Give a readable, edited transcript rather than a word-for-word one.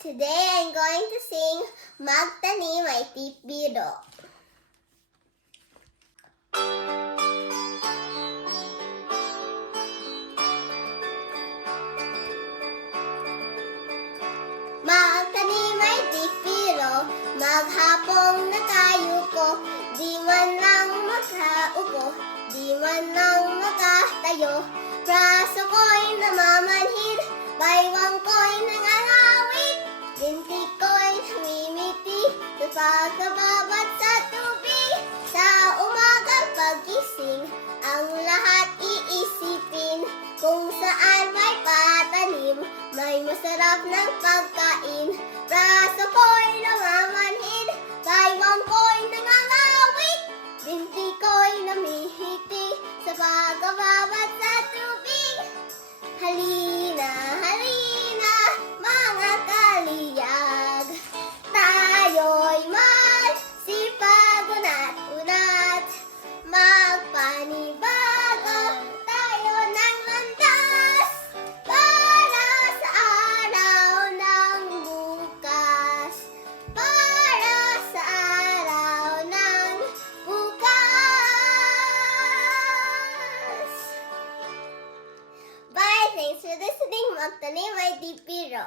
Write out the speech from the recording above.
Today I'm going to sing Magtanim ay Tipbiro. Magtanim ay tipbiro, maghapong nakayuko, di man lang makaupo, di man lang makatayo. Braso ko'y namamanhid, baywang ko'y nangangawit, binti ko'y namimiti, sa pagkababat sa tubig. Sa umagang pagising, ang lahat iisipin, kung saan may patanim, may masarap ng pagkain. Braso ko'y namamanhid, baywang ko'y nangangawit, binti ko'y namihiti, sa pagkababat sa tubig. Halina, halina, mga kaliyag, tayo'y magsipag unat-unat, magpanibago tayo ng landas, para sa araw ng bukas, para sa araw ng bukas. Bye! Thanks for listening. Magtanim ay Tipbiro.